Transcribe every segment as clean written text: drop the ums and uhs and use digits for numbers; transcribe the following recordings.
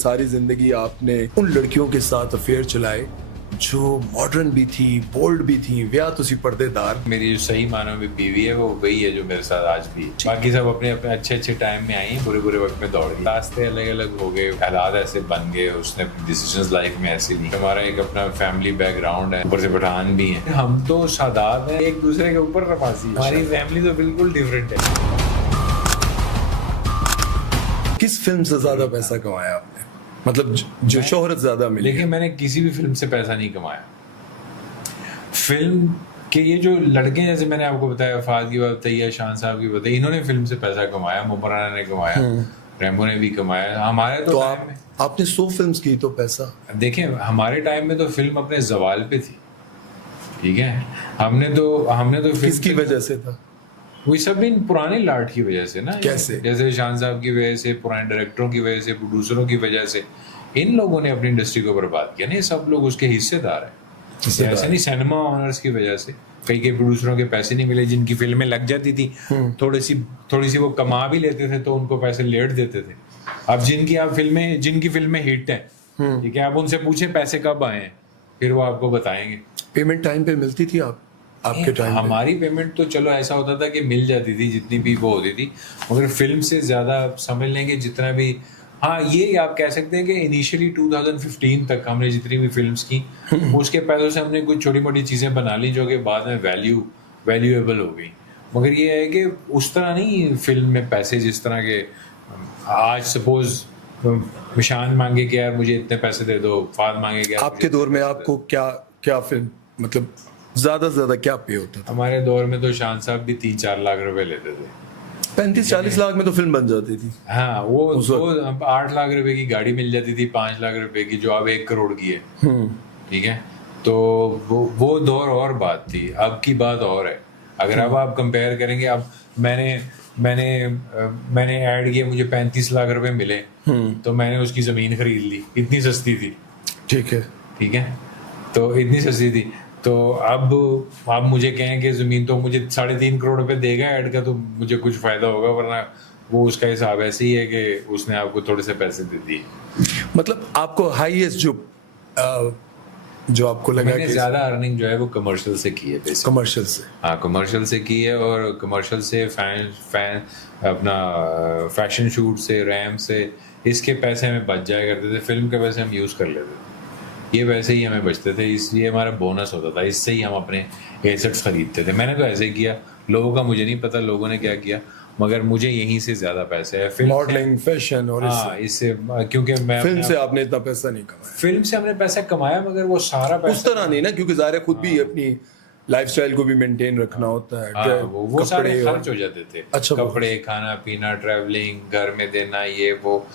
सारी जिंदगी आपने उन लड़कियों के साथ अफेयर चलाए जो मॉडर्न भी थी, बोल्ड भी थी, ब्याह तुसी पर्देदार। मेरी जो सही मानों में बीवी है वो वही है जो मेरे साथ आज भी है। बाकी सब अपने अपने अच्छे अच्छे टाइम में आई हैं, बुरे बुरे वक्त में दौड़ गई। रास्ते अलग अलग हो गए, हालात ऐसे बन गए, उसने अपनी डिसीजंस लाइफ में ऐसे ली। हमारा एक अपना फैमिली बैकग्राउंड है, ऊपर से पठान भी है। हम तो शादाब हैं, एक दूसरे के ऊपर रपासी। हमारी फैमिली तो बिल्कुल डिफरेंट है। किस फिल्म से ज्यादा पैसा कमाया आपने, मतलब जो शोहरत ज्यादा मिली? देखिए, मैंने किसी भी फिल्म से पैसा नहीं कमाया। फिल्म के ये जो लड़के, जैसे मैंने आपको बताया, फहद की बात बताई है, शान साहब की बताई, इन्होंने फिल्म से पैसा कमाया, मुमराना ने कमाया, रैम्बो ने भी कमाया। हमारे तो आपने 100 फिल्म्स की तो पैसा। देखें, हमारे टाइम में तो फिल्म अपने जवाल पे थी, ठीक है। हमने तो किसकी वजह से था? वही सब इन पुराने लाट की वजह से ना। कैसे? जैसे शान साहब की वजह से, पुराने डायरेक्टरों की वजह से, प्रोड्यूसरों की वजह से इन लोगों ने अपनी इंडस्ट्री को बर्बाद किया। नहीं, सब लोग उसके हिस्सेदार हैं। ऐसे नहीं, सिनेमा ऑनर्स की वजह से कई प्रोड्यूसरों के पैसे नहीं मिले, जिनकी फिल्में लग जाती थी, थोड़ी सी वो कमा भी लेते थे तो उनको पैसे लेट देते थे। अब जिनकी फिल्में हिट हैं, ठीक है, आप उनसे पूछे पैसे कब आए हैं, फिर वो आपको बताएंगे। पेमेंट टाइम पे मिलती थी आपके टाइम? हमारी पेमेंट तो चलो ऐसा होता था कि मिल जाती थी जितनी भी वो होती थी, मगर फिल्म से ज्यादा समझ लेंगे जितना भी। हाँ, ये आप कह सकते हैं कि इनिशियली 2015 तक हमने जितनी भी फिल्म्स की, उसके पैसों से हमने कुछ छोटी मोटी चीजें बना ली जो कि बाद में वैल्यूएबल हो गई। मगर ये है कि उस तरह नहीं फिल्म में पैसे, जिस तरह के आज सपोज निशान मांगे कि यार मुझे इतने पैसे दे दो, फाद मांगे कि आपके दौर में आपको क्या फिल्म, मतलब ज्यादा से ज्यादा क्या पे होता था? हमारे दौर में तो शान साहब भी 3-4 लाख रुपए लेते थे। 35-40 लाख में तो फिल्म बन जाती थी। हाँ, वो 8 लाख रुपए की गाड़ी मिल जाती थी, 5 लाख रुपए की, जो अब 1 करोड़ की है, ठीक है। तो वो दौर और बात थी, अब की बात और है। अगर अब आप कंपेयर करेंगे, अब मैंने ऐड किया, मुझे 35 लाख रुपए मिले, तो मैंने उसकी जमीन खरीद ली, इतनी सस्ती थी, ठीक है, तो इतनी सस्ती थी। तो अब आप मुझे कहें कि जमीन तो मुझे 3.5 करोड़ रुपए देगा ऐड का, तो मुझे कुछ फायदा होगा, वरना वो उसका हिसाब ऐसे ही है कि उसने आपको थोड़े से पैसे दे दिए। मतलब आपको हाईएस्ट जो आपको लगा कि ज्यादा अर्निंग जो है वो कमर्शियल से की है, कमर्शियल से? हाँ, कमर्शियल से की है, और कमर्शियल से फैन अपना फैशन शूट से, रैम से, इसके पैसे हमें बच जाया करते थे, फिल्म के पैसे हम यूज कर लेते थे, ये वैसे ही हमें बचते थे, इसलिए हमारा बोनस होता था, इससे ही हम अपने एसेट्स खरीदते थे। मैंने तो ऐसे ही किया, लोगों का मुझे नहीं पता लोगों ने क्या किया, मगर मुझे यहीं से ज्यादा पैसे है, मॉडलिंग, फैशन और इससे, क्योंकि मैं फिल्म से आपने इतना पैसा नहीं कमाया। फिल्म से हमने पैसा कमाया, मगर वो सारा पैसा उस तरह नहीं ना, क्योंकि ज़ाहिर है खुद भी अपनी लाइफस्टाइल को भी मेंटेन रखना होता है। वो सारे खर्च हो जाते थे। अच्छा, कपड़े, खाना पीना, ट्रैवलिंग, घर में देना, ये वो,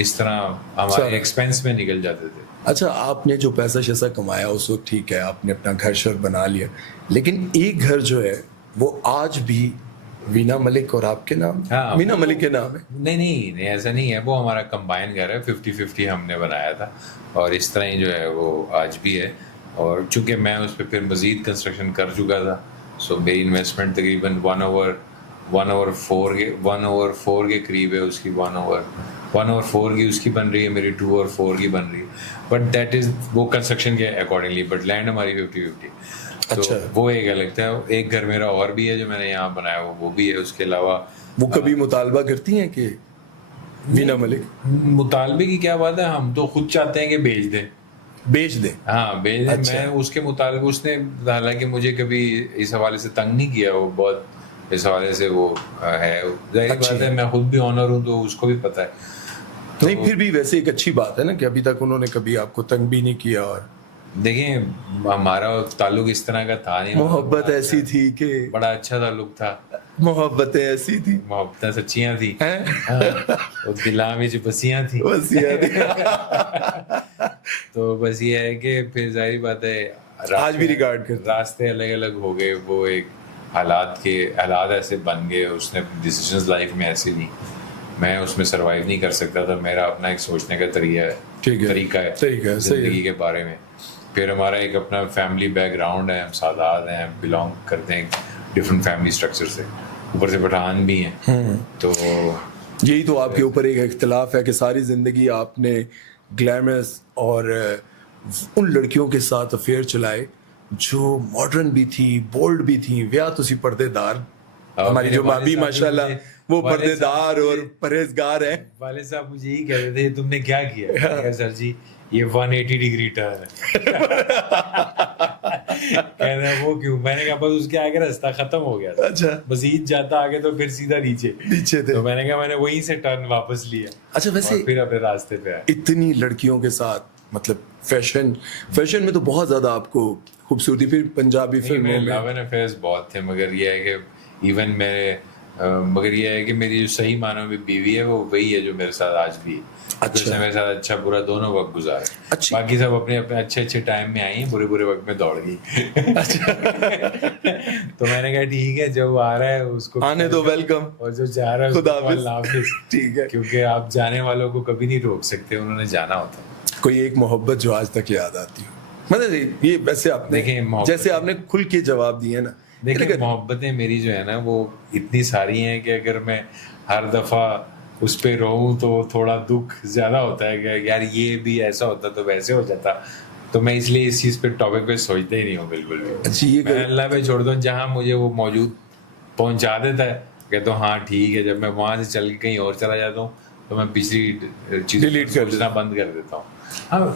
इस तरह हमारे एक्सपेंस में निकल जाते थे। अच्छा, आपने जो पैसा शैसा कमाया उस वक्त, ठीक है, आपने अपना घर शर बना लिया, लेकिन एक घर जो है वो आज भी वीना मलिक और आपके नाम? हाँ, वीना मलिक के नाम है? नहीं, ऐसा नहीं है, वो हमारा कंबाइन घर है, 50-50 हमने बनाया था, और इस तरह ही जो है वो आज भी है। और चूंकि मैं उस पर फिर मजीद कंस्ट्रक्शन कर चुका था, सो मेरी इन्वेस्टमेंट तकरीबन 1/4 के करीब है, उसकी 1/4 की उसकी बन रही है, मेरी 2/4 की बन रही है, बट दैट इज वो कंस्ट्रक्शन के अकॉर्डिंगली, बट लैंड हमारी 50-50। अच्छा, तो वो एक अलग था। एक घर मेरा और भी है जो मैंने यहाँ बनाया, वो भी है। उसके अलावा वो कभी मुतालबा करती हैं कि वीना मलिक? मुतालबे की क्या बात है, हम तो खुद चाहते हैं कि बेच दें। हाँ, बेच दें। अच्छा। मैं उसके मुताबिक, उसने हालांकि मुझे कभी इस हवाले से तंग नहीं किया, वो बहुत इस हवाले से वो है, जाहिर बात है, मैं खुद भी ऑनर हूँ तो उसको भी पता है। तो नहीं, फिर भी वैसे एक अच्छी बात है ना कि अभी तक उन्होंने कभी आपको तंग भी नहीं किया। और देखिए, हमारा ताल्लुक इस तरह का था नहीं, मोहब्बत ऐसी थी कि बड़ा अच्छा ताल्लुक था, मोहब्बतें ऐसी थी, मोहब्बतें सच्चियां थी, वो दिलां विच बसियां थी। तो बस ये है कि फिर जाहिर बात है, आज भी रिगार्ड करते, रास्ते अलग अलग हो गए, वो एक हालात ऐसे बन गए, उसने डिसीजंस लाइफ में ऐसे ली, मैं उसमें सरवाइव नहीं कर सकता था। मेरा अपना एक सोचने का तरीका है जिंदगी के बारे में। फिर हमारा एक अपना फैमिली बैकग्राउंड है, हम सादात हैं, बिलोंग करते हैं डिफरेंट फैमिली स्ट्रक्चर से, ऊपर से पठान भी हैं, तो یہی تو آپ کے اوپر ایک اختلاف ہے کہ ساری زندگی آپ نے گلیمرس اور ان لڑکیوں کے ساتھ افیئر چلائے جو ماڈرن بھی تھی, بولڈ بھی تھی, ویا تسی پردے دار. ہماری جو مابی ماشاءاللہ وہ پردے دار اور پرہیزگار ہیں. والد صاحب مجھے یہی کہہ رہے تھے تم نے کیا کیا؟ سر جی یہ 180 ڈگری ٹرن ہے. کہہ رہے وہ کیوں؟ میں نے کہا بس اس کے آگے راستہ ختم ہو گیا. اچھا, مزید جاتا آگے تو پھر سیدھا نیچے تھے. تو میں نے کہا میں نے وہیں سے ٹرن واپس لیا. اچھا ویسے پھر اپنے راستے پہ آئے. اتنی لڑکیوں کے ساتھ مطلب فیشن میں تو بہت زیادہ آپ کو خوبصورتی, پھر پنجابی فلموں میں لو اینڈ افیئرز بہت تھے, مگر یہ ہے کہ ایون مگر یہ ہے کہ میری جو صحیح معنوں میں بیوی ہے وہ وہی ہے جو میرے ساتھ آج بھی ہے. اچھا میرے ساتھ اچھا برا دونوں وقت گزارے. باقی سب اپنے اپنے اچھے ٹائم میں آئی ہیں, برے وقت میں دوڑ گئی. تو میں نے کہا ٹھیک ہے, جب آ رہا ہے اس کو آنے دو, ویلکم, اور جو جا رہا ہے خدا حافظ. ٹھیک ہے, کیونکہ آپ جانے والوں کو کبھی نہیں روک سکتے, انہوں نے جانا ہوتا. کوئی ایک محبت جو آج تک یاد آتی ہو, مطلب یہ ویسے آپ نے جیسے آپ نے کھل کے جواب دیے نا. دیکھیں محبتیں میری جو ہے نا وہ اتنی ساری ہیں کہ اگر میں ہر دفعہ اس پہ رہوں تو تھوڑا دکھ زیادہ ہوتا ہے کہ یار یہ بھی ایسا ہوتا تو ویسے ہو جاتا. تو میں اس لیے اس چیز پہ ٹاپک پہ سوچتا ہی نہیں ہوں بالکل بھی. میں اللہ پہ چھوڑ دوں, جہاں مجھے وہ موجود پہنچا دیتا ہے کہتا ہوں ہاں ٹھیک ہے. جب میں وہاں سے چل کے کہیں اور چلا جاتا ہوں تو میں پچھلی چیز ڈیلیٹ سوچنا بند کر دیتا ہوں. ہاں,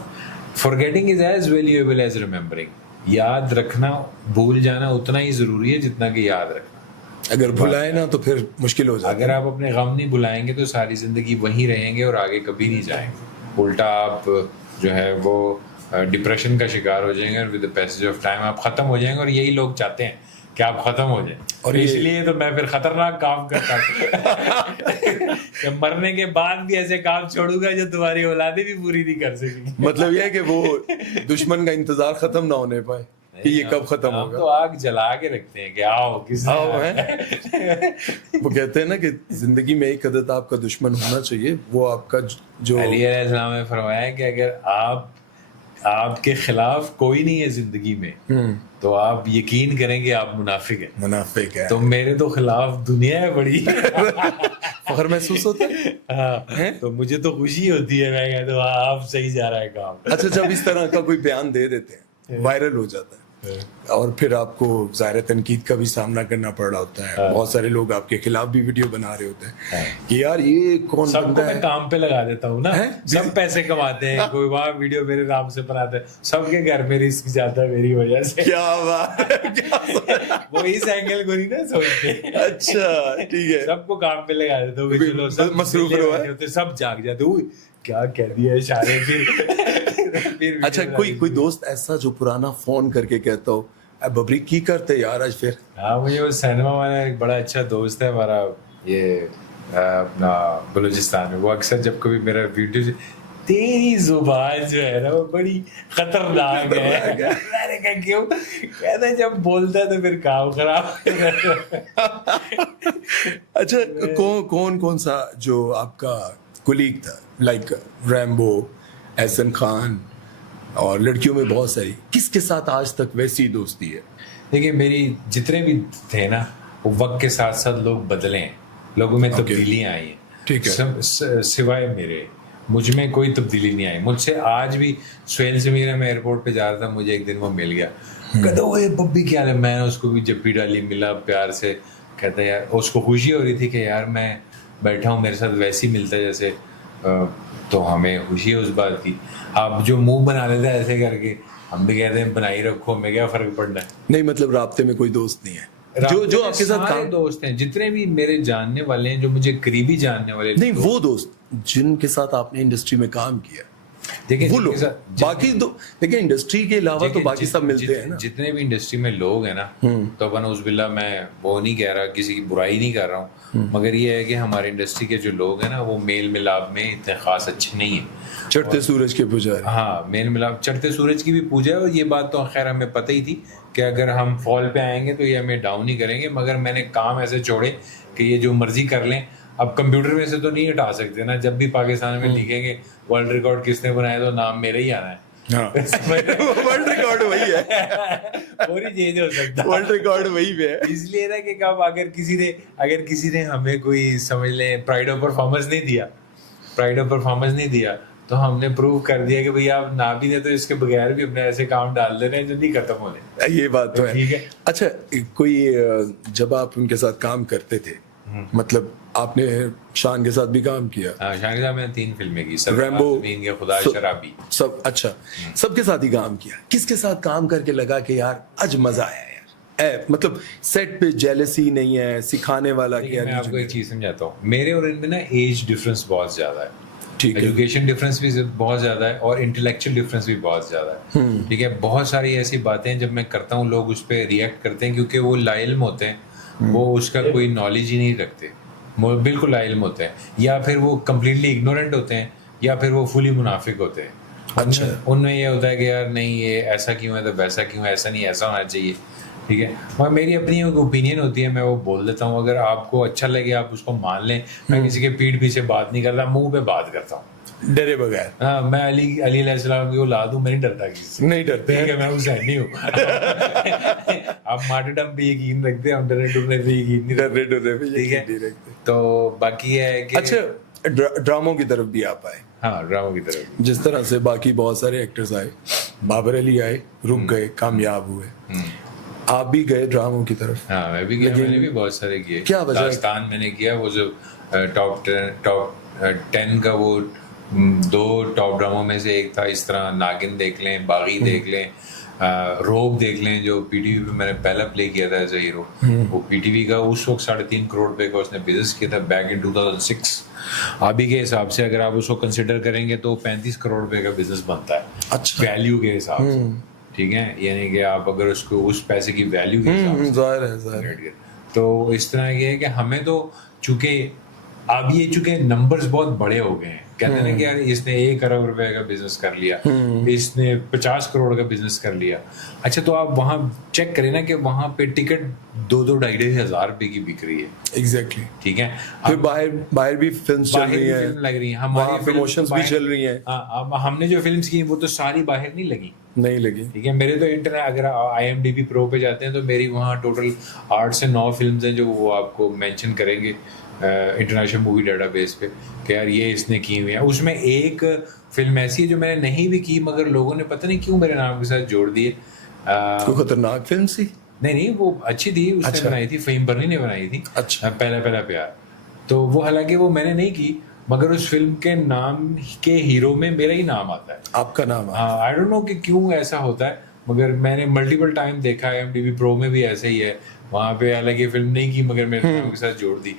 forgetting is as valuable as remembering. یاد رکھنا, بھول جانا اتنا ہی ضروری ہے جتنا کہ یاد رکھنا. اگر بھلائے نا تو پھر مشکل ہو جائے. اگر آپ اپنے غم نہیں بھلائیں گے تو ساری زندگی وہیں رہیں گے اور آگے کبھی نہیں جائیں گے. الٹا آپ جو ہے وہ ڈپریشن کا شکار ہو جائیں گے, اور with the passage of time آپ ختم ہو جائیں گے. اور یہی لوگ چاہتے ہیں کہ آپ ختم ہو جائیں, اور اس لیے تو میں پھر خطرناک کام کرتا ہوں کہ مرنے کے بعد بھی ایسے کام چھوڑوں گا جو تمہاری اولادیں بھی پوری نہیں کر سکیں. مطلب یہ ہے کہ وہ دشمن کا انتظار ختم نہ ہونے پائے کہ یہ کب ختم ہوگا. تو آگ جلا کے رکھتے ہیں کہ آؤ کس وہ کہتے ہیں نا کہ زندگی میں ایک عدد آپ کا دشمن ہونا چاہیے, وہ آپ کا جو علی علیہ السلام نے فرمایا کہ اگر آپ کے خلاف کوئی نہیں ہے زندگی میں تو آپ یقین کریں گے آپ منافق ہے. تو میرے تو خلاف دنیا ہے بڑی. فخر محسوس ہوتا ہے, تو مجھے تو خوشی ہوتی ہے. میں کہتا ہوں آپ صحیح جا رہا ہے کام. اچھا, جب اس طرح کا کوئی بیان دے دیتے ہیں, وائرل ہو جاتا ہے, اور پھر آپ کو ظاہر تنقید کا بھی سامنا کرنا پڑ رہا ہوتا ہے. بہت سارے لوگ آپ کے خلاف بھی ویڈیو بنا رہے ہوتے ہیں کہ یار یہ کون سب کو میں کام پہ لگا دیتا ہوں نا, سب پیسے کماتے ہیں, کوئی وہاں ویڈیو میرے نام سے بناتے ہیں, سب کے گھر میں رسک جاتا ہے میری وجہ سے. کیا بات, وہ اس اینگل کو نہیں نا سوچتے. اچھا ٹھیک ہے, سب کو کام پہ لگا دیتا ہوں, سب مصروف ہوتے, سب جاگ جاتے کیا کہہ دیا اشارے. پھر اچھا کوئی دوست ایسا جو پرانا فون کر کے کہتا ہو ببری کی کرتے یار آج پھر؟ ہاں, مجھے وہ سینما والا ایک بڑا اچھا دوست ہے ہمارا, یہ اپنا بلوچستان میں, وہ اکثر جب کبھی میرا ویڈیو تیری زبان جو ہے نا وہ بڑی خطرناک ہے. میں نے کہا کیوں؟ کہتا ہے جب بولتا ہے تو پھر کام خراب. اچھا کون سا جو آپ کا کولیگ تھا, لائک ریمبو, احسن خان, اور لڑکیوں میں بہت ساری, کس کے ساتھ آج تک ویسی دوستی ہے؟ دیکھیے میری جتنے بھی تھے نا وہ وقت کے ساتھ ساتھ لوگ بدلے ہیں, لوگوں میں تبدیلیاں آئی ہیں. ٹھیک ہے, سوائے میرے مجھ میں کوئی تبدیلی نہیں آئی. مجھ سے آج بھی سہیل سے میرا, میں ایئرپورٹ پہ جا رہا تھا, مجھے ایک دن وہ مل گیا, کہتا وہ ببی کیا ہے. میں نے اس کو بھی جپی ڈالی, ملا پیار سے, کہتا یار اس کو خوشی ہو رہی تھی کہ یار میں بیٹھا ہوں میرے ساتھ ویسی ملتا ہے جیسے, تو ہمیں خوشی ہے اس بات کی. آپ جو منہ بنا لیتے ہیں ایسے کر کے, ہم بھی کہتے ہیں بنائی رکھو, ہمیں کیا فرق پڑنا ہے. نہیں مطلب رابطے میں کوئی دوست نہیں ہے جو آپ کے ساتھ سارے دوست ہیں جتنے بھی میرے جاننے والے ہیں, جو مجھے قریبی جاننے والے. نہیں وہ دوست جن کے ساتھ آپ نے انڈسٹری میں کام کیا, دیکھیں وہ لوگ باقی دیکھیں انڈسٹری کے علاوہ تو باقی سب ملتے ہیں نا. جتنے بھی انڈسٹری میں لوگ ہیں نا, تو بنعوذ باللہ میں وہ نہیں کہہ رہا, کسی کی برائی نہیں کر رہا ہوں, مگر یہ ہے کہ ہمارے انڈسٹری کے جو لوگ ہیں نا وہ میل ملاپ میں اتنے خاص اچھے نہیں ہیں. چڑھتے سورج کے پجاری. ہاں, میل ملاپ چڑھتے سورج کی بھی پوجا ہے, اور یہ بات تو خیر ہمیں پتہ ہی تھی کہ اگر ہم فال پہ آئیں گے تو یہ ہمیں ڈاؤن ہی کریں گے. مگر میں نے کام ایسے چھوڑے کہ یہ جو مرضی کر لیں, اب کمپیوٹر میں سے تو نہیں ہٹا سکتے نا. جب بھی پاکستان میں لکھیں گے ورلڈ ریکارڈ کس نے بنایا تو نام میرا ہی آنا ہے. हाँ वर्ल्ड रिकॉर्ड वही है, और ही चेंज हो सकता वर्ल्ड रिकॉर्ड वही पे है. इसलिए ना कि कब अगर किसी ने हमें कोई समझ लें प्राइड ऑफ परफॉर्मेंस नहीं दिया तो हमने प्रूव कर दिया कि भैया आप ना भी दे तो इसके बगैर भी अपने ऐसे काम डाल दे रहे हैं जो नहीं खत्म होने. ये बात तो है. ठीक है. अच्छा कोई जब आप उनके साथ काम करते थे, मतलब आपने शान के साथ भी काम किया? हाँ, शान के साथ मैंने 3 फिल्में की, रैम्बो, खुदा शराबी, सब. अच्छा सबके साथ ही काम किया. किसके साथ काम करके लगा कि यार आज मजा आया यार, मतलब सेट पे जेलसी नहीं है, सिखाने वाला कि यार. मैं आपको एक चीज समझाता हूँ, मेरे और इनमें ना एज डिफरेंस बहुत ज्यादा है, ठीक है, एजुकेशन डिफरेंस भी बहुत ज्यादा है और इंटेलेक्चुअल डिफरेंस भी बहुत ज्यादा है. ठीक है, बहुत सारी ऐसी बातें जब मैं करता हूँ लोग उस पर रिएक्ट करते हैं क्योंकि वो लाइल्म होते हैं, वो उसका कोई नॉलेज ही नहीं रखते, वो बिल्कुल लाइल्म होते हैं, या फिर वो कम्प्लीटली इग्नोरेंट होते हैं, या फिर वो फुली मुनाफिक होते हैं. अच्छा, उनमें ये होता है कि यार नहीं ये ऐसा क्यों है तो वैसा क्यों है, ऐसा नहीं ऐसा होना चाहिए. ठीक है, और मेरी अपनी एक ओपिनियन होती है, मैं वो बोल देता हूँ, अगर आपको अच्छा लगे आप उसको मान लें. मैं किसी के पीठ पीछे बात नहीं करता, मुंह पे बात करता हूँ डरे बगैर. हाँ, मैं अली अलैहिस्सलाम की औलाद हूँ, मैं नहीं डरता किसी से. नहीं डरते. ठीक है, मैं हुसैन नहीं हूँ. आप मार्टरडम पे यकीन रखते हैं, हम डरने डरने पे यकीन नहीं रखते. डरे पे ठीक है, तो बाकी ये है कि अच्छा ड्रामों की तरफ भी आप आए. हाँ, ड्रामों की तरफ जिस तरह से बाकी बहुत सारे एक्टर्स आए, बाबर अली आए, रुक गए, कामयाब हुए, आप भी गए ड्रामों की तरफ. हाँ, मैं भी गया, मैंने भी बहुत सारे किए. क्या वजह है? दास्तान मैंने किया, वो जो टॉप 10 का वो 2 टॉप ड्रामों में से एक था. इस तरह नागिन देख लें, बागी देख लें, रोब देख लें जो पीटीवी पे मैंने पहला प्ले किया था एज ए हीरो. वो पीटीवी का उस वक्त 3.5 करोड़ रुपए का उसने बिजनेस किया था बैक इन 2006. अभी के हिसाब से अगर आप उसको कंसिडर करेंगे तो 35 करोड़ रुपए का बिजनेस बनता है. अच्छा, वैल्यू के हिसाब से. ठीक है, यानी कि आप अगर उसको उस पैसे की वैल्यू के हिसाब से जाहिर है. तो इस तरह ये है कि हमें तो चूंकि अब ये चूंकि नंबर्स बहुत बड़े हो गए हैं, कहते हैं ना कि यार इसने 1 अरब रुपए का बिजनेस कर लिया, इसने 50 करोड़ का बिजनेस कर लिया. अच्छा, तो आप वहाँ चेक करें ना कि वहाँ पे टिकट 2-2 हजार रुपए की बिक रही है. एग्जैक्टली. ठीक है, फिर बाहर भी फिल्म्स चल रही हैं, लग रही है, हमारी प्रमोशंस भी चल रही हैं. अब हमने जो फिल्म्स की वो तो सारी बाहर नहीं लगी. ठीक है, मेरे तो इंटरनेट अगर IMDb प्रो पे जाते हैं तो मेरी वहाँ टोटल 8 से 9 फिल्म्स हैं जो वो आपको मेंशन करेंगे इंटरनेशनल मूवी डेटाबेस पे कि यार ये इसने की हुई है. उसमें एक फिल्म ऐसी है जो मैंने नहीं भी की मगर लोगों ने पता नहीं क्यों मेरे नाम के साथ जोड़ दिए. कोई खतरनाक फिल्म सी? नहीं, वो अच्छी थी, उसने बनाई थी, फ़हीम बर्नी ने बनाई थी. अच्छा, पहला प्यार. तो वो हालांकि वो मैंने नहीं की मगर उस फिल्म के नाम के हीरो में मेरा ही नाम आता है. आपका नाम? हाँ, आई डोंट नो कि क्यों ऐसा होता है मगर मैंने मल्टीपल टाइम देखा है. IMDb प्रो में भी ऐसे ही है, वहाँ पे हालांकि फिल्म नहीं की मगर मेरे नाम के साथ जोड़ दी.